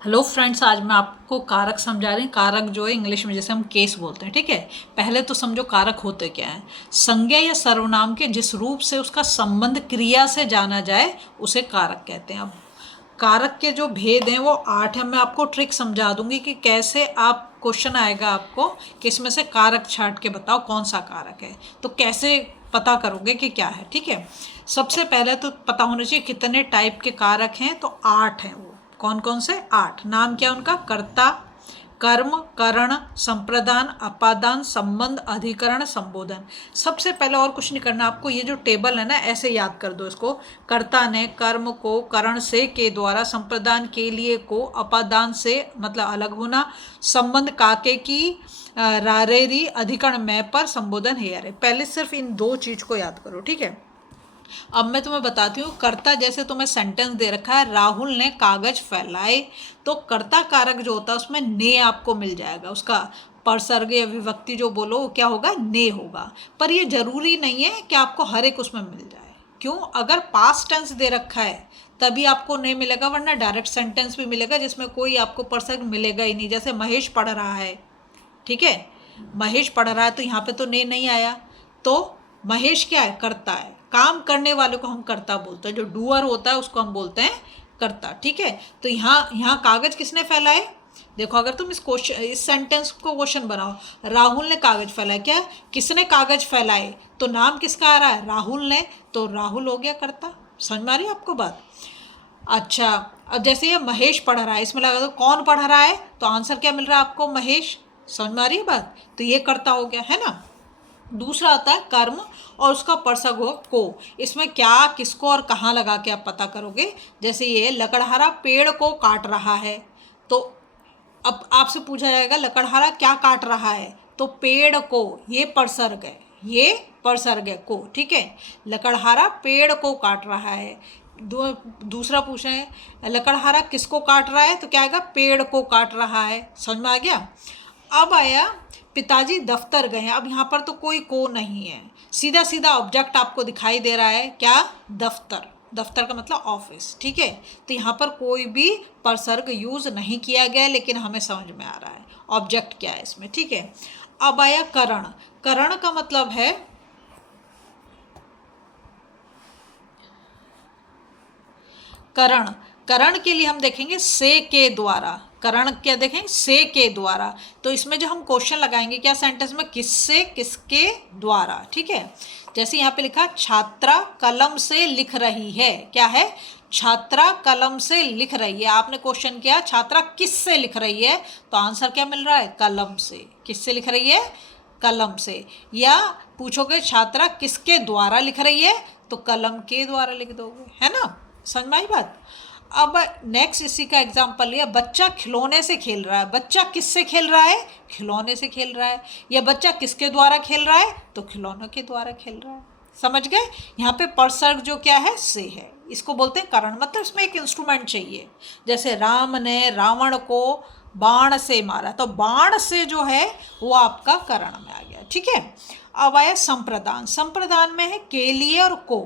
Hello friends, आज मैं आपको कारक समझा रही हूँ। कारक जो है इंग्लिश में जैसे हम केस बोलते हैं, ठीक है। पहले तो समझो कारक होते क्या हैं। संज्ञा या सर्वनाम के जिस रूप से उसका संबंध क्रिया से जाना जाए उसे कारक कहते हैं। अब कारक के जो भेद हैं वो 8 हैं। मैं आपको ट्रिक समझा दूंगी कि कैसे आप क्वेश्चन आएगा आपको कि इसमें से कारक छांट के बताओ कौन सा कारक है, तो कैसे पता करोगे कि क्या है, ठीक है। सबसे पहले तो पता होना चाहिए कितने टाइप के कारक हैं, तो 8 हैं। वो कौन कौन से? 8। नाम क्या उनका? कर्ता, कर्म, करण, संप्रदान, अपादान, संबंध, अधिकरण, संबोधन। सबसे पहले और कुछ नहीं करना आपको, ये जो टेबल है ना ऐसे याद कर दो इसको। कर्ता ने कर्म को करण से के द्वारा, संप्रदान के लिए को, अपादान से मतलब अलग होना, संबंध काके की रारेरी, अधिकरण मैं पर, संबोधन हे अरे। पहले सिर्फ इन दो चीज को याद करो, ठीक है। अब मैं तुम्हें बताती हूँ कर्ता। जैसे तुम्हें सेंटेंस दे रखा है राहुल ने कागज फैलाए, तो कर्ता कारक जो होता है उसमें ने आपको मिल जाएगा। उसका परसर्ग या विभक्ति जो बोलो वो क्या होगा? ने होगा। पर ये जरूरी नहीं है कि आपको हर एक उसमें मिल जाए। क्यों? अगर पास्ट टेंस दे रखा है तभी आपको नहीं मिलेगा, वरना डायरेक्ट सेंटेंस भी मिलेगा जिसमें कोई आपको परसर्ग मिलेगा ही नहीं। जैसे महेश पढ़ रहा है, ठीक है। महेश पढ़ रहा है तो यहाँ पे तो ने नहीं आया, तो महेश क्या है? कर्ता है। काम करने वाले को हम कर्ता बोलते हैं, जो डूअर होता है उसको हम बोलते हैं कर्ता, ठीक है। तो यहाँ यहाँ कागज किसने फैलाए? देखो, अगर तुम इस सेंटेंस को क्वेश्चन बनाओ, राहुल ने कागज फैलाए, क्या किसने कागज फैलाए, तो नाम किसका आ रहा है? राहुल ने, तो राहुल हो गया कर्ता। समझ में आ रही है आपको बात? अच्छा, अब जैसे ये महेश पढ़ रहा है, इसमें लगा दो कौन पढ़ रहा है, तो आंसर क्या मिल रहा है आपको? महेश। समझ में आ रही है बात? तो ये कर्ता हो गया, है ना। दूसरा आता है कर्म, और उसका परसर्ग हो को। इसमें क्या, किसको और कहाँ लगा के आप पता करोगे। जैसे ये लकड़हारा पेड़ को काट रहा है, तो अब आपसे पूछा जाएगा लकड़हारा क्या काट रहा है, तो पेड़ को, ये परसर्ग है, ये परसर्ग है को, ठीक है। लकड़हारा पेड़ को काट रहा है। दूसरा पूछा है लकड़हारा किसको काट रहा है, तो क्या आएगा? पेड़ को काट रहा है। समझ में आ गया? अब आया पिताजी दफ्तर गए हैं। अब यहाँ पर तो कोई को नहीं है, सीधा सीधा ऑब्जेक्ट आपको दिखाई दे रहा है, क्या? दफ्तर। दफ्तर का मतलब ऑफिस, ठीक है। तो यहाँ पर कोई भी परसर्ग यूज नहीं किया गया, लेकिन हमें समझ में आ रहा है ऑब्जेक्ट क्या है इसमें, ठीक है। अब आया करण। करण का मतलब है करण। करण के लिए हम देखेंगे से के द्वारा। करण क्या देखेंगे? से के द्वारा। तो इसमें जो हम क्वेश्चन लगाएंगे क्या सेंटेंस में? किससे, किसके द्वारा, ठीक है। जैसे यहाँ पे लिखा छात्रा कलम से लिख रही है, क्या है? छात्रा कलम से लिख रही है। आपने क्वेश्चन किया छात्रा किससे लिख रही है, तो आंसर क्या मिल रहा है? कलम से। किससे लिख रही है? कलम से। या पूछोगे छात्रा किसके द्वारा लिख रही है, तो कलम के द्वारा लिख दोगे, है ना। समझ में आई बात? अब नेक्स्ट इसी का एग्जाम्पल लिया, बच्चा खिलौने से खेल रहा है। बच्चा किससे खेल रहा है? खिलौने से खेल रहा है। या बच्चा किसके द्वारा खेल रहा है, तो खिलौनों के द्वारा खेल रहा है। समझ गए? यहाँ पे परसर्ग जो क्या है? से है। इसको बोलते हैं करण, मतलब इसमें एक इंस्ट्रूमेंट चाहिए। जैसे राम ने रावण को बाण से मारा, तो बाण से जो है वो आपका करण में आ गया, ठीक है। अब आया संप्रदान। संप्रदान में है के लिए और को।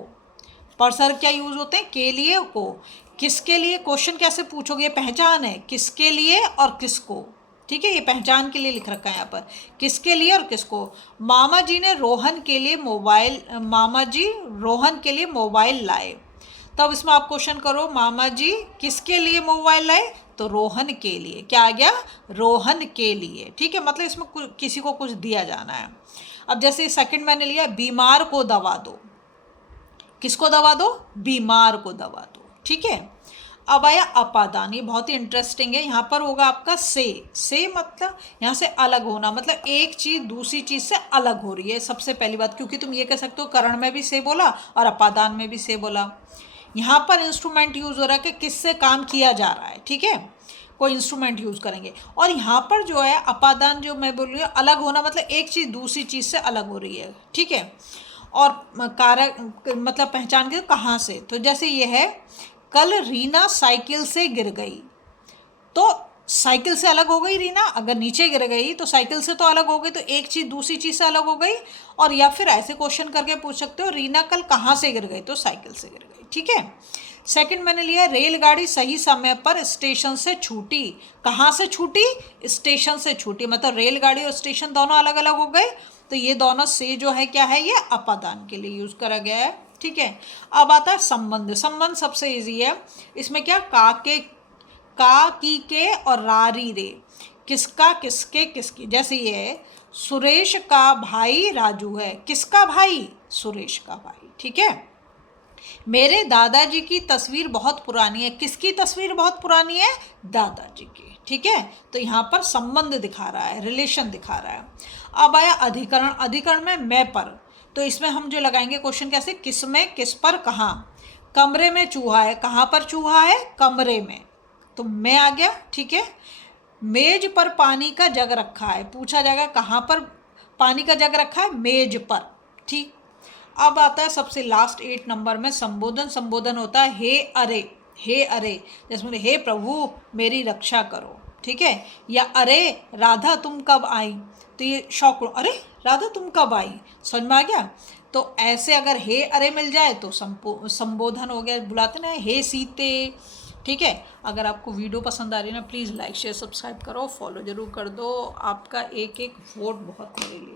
परसर्ग क्या यूज होते हैं? के लिए और को। किसके लिए? क्वेश्चन कैसे पूछोगे? पहचान है, किसके लिए और किसको, ठीक है। ये पहचान के लिए लिख रखा है यहाँ पर, किसके लिए और किसको। मामा जी ने रोहन के लिए मोबाइल, मामा जी रोहन के लिए मोबाइल लाए। तब इसमें आप क्वेश्चन करो मामा जी किसके लिए मोबाइल लाए, तो रोहन के लिए। क्या आ गया? रोहन के लिए, ठीक है। मतलब इसमें किसी को कुछ दिया जाना है। अब जैसे सेकंड मैंने लिया बीमार को दवा दो। किसको दवा दो? बीमार को दवा दो, ठीक है। अब आया अपादान। ये बहुत ही इंटरेस्टिंग है। यहाँ पर होगा आपका से मतलब यहाँ से अलग होना, मतलब एक चीज दूसरी चीज से अलग हो रही है, सबसे पहली बात। क्योंकि तुम ये कह सकते हो करण में भी से बोला और अपादान में भी से बोला। यहाँ पर इंस्ट्रूमेंट यूज हो रहा है कि किससे काम किया जा रहा है, ठीक है। कोई इंस्ट्रूमेंट यूज करेंगे। और यहाँ पर जो है अपादान जो मैं बोल रही हूँ, अलग होना मतलब एक चीज दूसरी चीज से अलग हो रही है, ठीक है। और कारक मतलब पहचान के कहाँ से, तो जैसे ये है कल रीना साइकिल से गिर गई, तो साइकिल से अलग हो गई रीना। अगर नीचे गिर गई तो साइकिल से तो अलग हो गई, तो एक चीज़ दूसरी चीज़ से अलग हो गई। और या फिर ऐसे क्वेश्चन करके पूछ सकते हो रीना कल कहाँ से गिर गई, तो साइकिल से गिर गई, ठीक है। सेकंड मैंने लिया रेलगाड़ी सही समय पर स्टेशन से छूटी। कहाँ से छूटी? स्टेशन से छूटी, मतलब रेलगाड़ी और स्टेशन दोनों अलग अलग हो गए, तो ये दोनों से जो है क्या है, ये अपादान के लिए यूज करा गया है। ठीक है, अब आता है संबंध। संबंध सबसे इजी है, इसमें क्या का के, का की के और रारी रे, किसका किसके किसकी। जैसे ये है, सुरेश का भाई राजू है। किसका भाई? सुरेश का भाई। ठीक है, मेरे दादाजी की तस्वीर बहुत पुरानी है। किसकी तस्वीर बहुत पुरानी है? दादाजी की। ठीक है, तो यहाँ पर संबंध दिखा रहा है, रिलेशन दिखा रहा है। अब आया अधिकरण। अधिकरण में मैं पर, तो इसमें हम जो लगाएंगे क्वेश्चन कैसे, किस में, किस पर, कहाँ। कमरे में चूहा है, कहाँ पर चूहा है? कमरे में, तो मैं आ गया। ठीक है, मेज पर पानी का जग रखा है, पूछा जाएगा कहाँ पर पानी का जग रखा है? मेज पर। ठीक, अब आता है सबसे लास्ट 8 नंबर में संबोधन। संबोधन होता है हे अरे। हे अरे, जैसे हे प्रभु मेरी रक्षा करो। ठीक है, या अरे राधा तुम कब आई, तो ये शौक, अरे राधा तुम कब आई, समझ में आ गया। तो ऐसे अगर हे अरे मिल जाए तो संबोधन हो गया। बुलाते ना हे सीते। ठीक है, अगर आपको वीडियो पसंद आ रही है ना, प्लीज़ लाइक शेयर सब्सक्राइब करो, फॉलो जरूर कर दो। आपका एक एक वोट बहुत मेरे लिए